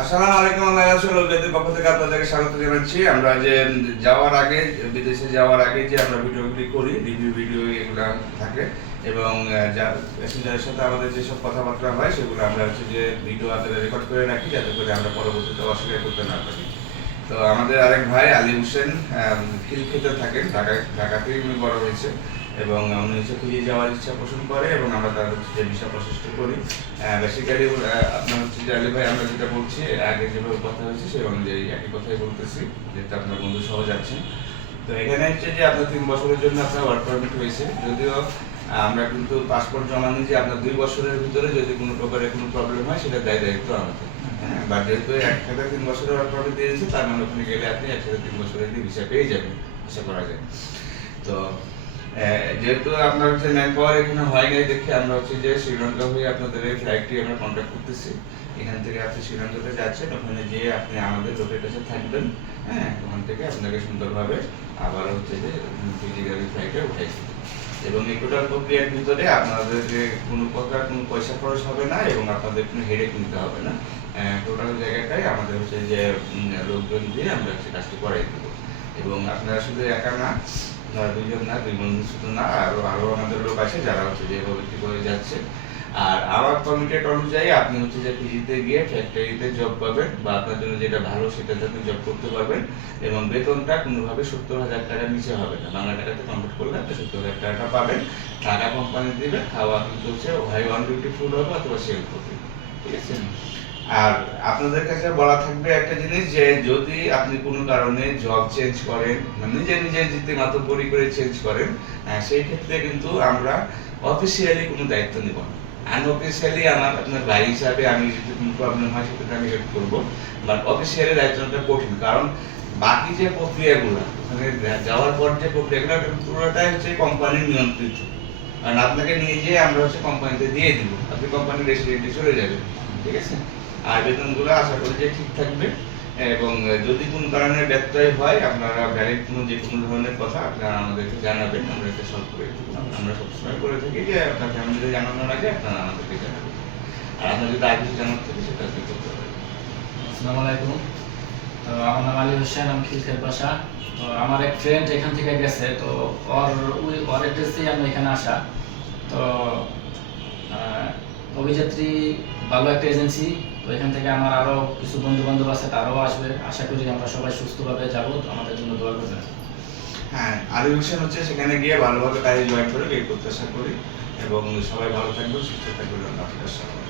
আসসালামু আলাইকুম, আল্লাহ ওদের পক্ষ থেকে আপনাদেরকে স্বাগত জানাচ্ছি। আমরা যে যাওয়ার আগে, বিদেশে যাওয়ার আগে যে আমরা ভিডিওগুলি করি, রিভিউ ভিডিও এগুলো থাকে, এবং যা প্যাসেঞ্জারের সাথে আমাদের যেসব কথাবার্তা হয়, সেগুলো আমরা হচ্ছে যে ভিডিও আকারে রেকর্ড করে রাখি, যাতে করে আমরা পরবর্তীতে অস্বীকার করতে না পারি। তো আমাদের আরেক ভাই আলী হোসেন খিলক্ষেতে থাকেন ঢাকা ঢাকাতেই উনি বড় হয়েছে। এবং হচ্ছে ফিরে যাওয়ার ইচ্ছা পোষণ করে এবং আমরা তার হচ্ছে যে ভিসা প্রসেসটা করি। বেসিক্যালি আপনার হচ্ছে যে ভাই, আমরা যেটা বলছি, আগে যেভাবে কথা হয়েছে সেই অনুযায়ী একই কথাই বলতেছি যেটা আপনার বন্ধু সহ যাচ্ছেন। তো এখানে হচ্ছে যে আপনার তিন বছরের জন্য আপনার ওয়ার্ক পারমিট হয়েছে। যদিও আমরা কিন্তু পাসপোর্ট জমা নিই যে আপনার দুই বছরের ভিতরে যদি কোনো প্রকারের কোনো প্রবলেম হয়, সেটা দায় দায়িত্ব আমাদের। হ্যাঁ বা যেহেতু একসাথে তিন বছরের ওয়ার্ক পারমিট দিয়েছে, তার মানে ওখানে গেলে আপনি একসাথে তিন বছরের ভিসা পেয়ে যাবেন, আশা করা যায়। তো যেহেতু আপনার হচ্ছে ম্যান পাওয়ার এখানে হয় নাই দেখে আমরা হচ্ছে যে শ্রীলঙ্কা হয়ে আপনাদের এই ফ্লাইটটি আমরা কন্ট্যাক্ট করতেছি। এখান থেকে আপনি শ্রীলঙ্কাতে যাচ্ছেন, ওখানে যেয়ে আপনি আমাদের লোকের কাছে থাকবেন। হ্যাঁ ওখান থেকে আপনাকে সুন্দরভাবে আবার হচ্ছে যে ফিজিক্যালি ফ্লাইটে উঠাইছি এবং এই টোটাল প্রক্রিয়ার ভিতরে আপনাদের যে কোনো প্রকার কোনো পয়সা খরচ হবে না এবং আপনাদের কোনো হেডেক নিতে হবে না। টোটাল জায়গাটাই আমাদের হচ্ছে যে লোকজন দিয়ে আমরা কাজটি করাই দেবো। এবং আপনারা শুধু একা না আপনারা দুইজন না, দুই বন্ধু শুধু না, আরও আরও আমাদের লোক আছে যারা হচ্ছে যে ভর্তি করে যাচ্ছে। আর আমার কমিটেড অনুযায়ী আপনি হচ্ছে যে পিজিতে গিয়ে ফ্যাক্টরিতে জব পাবেন বা আপনার জন্য যেটা ভালো সেটাতে আপনি জব করতে পারবেন এবং বেতনটা কোনোভাবে সত্তর হাজার টাকার নিচে হবে না। বাংলা টাকাতে কনভার্ট করলে আপনি সত্তর হাজার টাকাটা পাবেন। টাকা কোম্পানি দিবে খাওয়া কিন্তু হচ্ছে হয় ওয়ান ডিউটি ফুড হবে অথবা সেল করবে। ঠিক আছে? আর আপনাদের কাছে বলা থাকবে একটা জিনিস যে যদি আপনি কোনো কারণে জব চেঞ্জ করেন মানে নিজে নিজে যদি মাতব্বরি করে চেঞ্জ করেন আহ, সেই ক্ষেত্রে কিন্তু আমরা অফিসিয়ালি কোনো দায়িত্ব নিব না। আনঅফিসিয়ালি আমার আপনার ভাই হিসাবে আমি যদি কোনো প্রবলেম হয় সেটাতে আমি হেল্প করব বাট অফিসিয়ালি দায়িত্বটা কঠিন। কারণ বাকি যে প্রক্রিয়াগুলো মানে যাওয়ার পর যে প্রক্রিয়াগুলো পুরোটাই হচ্ছে কোম্পানির নিয়ন্ত্রিত। কারণ আপনাকে নিয়ে যেয়ে আমরা হচ্ছে কোম্পানিতে দিয়ে দিব। আপনি কোম্পানির রেসিডেন্টে চলে যাবেন। ঠিক আছে? আর বেতনগুলো আশা করি যে ঠিক থাকবে। এবং যদি কোনো কারণে ব্যত্যয় হয়, আপনারা ভ্যালিড কোনো যে কোনো ধরনের কথা আপনারা আমাদেরকে জানাবেন। আমরা এটা সলভ করে, আমরা সবসময় করে থাকি যে, আপনার ফ্যামিলিতে জানানোর আগে আপনারা আমাদেরকে জানাবেন। আর আপনার যদি কিছু জানার থাকে, সেটা আপনি করতে পারেন। আসসালামু আলাইকুম। তো আমার নাম আলী হোসেন, আমি খিলখের বাসা তো আমার এক ফ্রেন্ড এখান থেকে গেছে, তো ওর ওই ওর অ্যাড্রেসেই আমি এখানে আসা। তো অভিযাত্রী ভালো একটা এজেন্সি তো এখান থেকে আমার আরও কিছু বন্ধু বান্ধব আছে, তারাও আসবে। আশা করি আমরা সবাই সুস্থভাবে যাব। আমাদের জন্য দোয়া করবেন। হ্যাঁ আলী হোসেন হচ্ছে সেখানে গিয়ে ভালোভাবে কাজে জয়েন করে এই প্রত্যাশা করি। এবং সবাই ভালো থাকবেন, সুস্থ থাকবেন। আপনার সবাই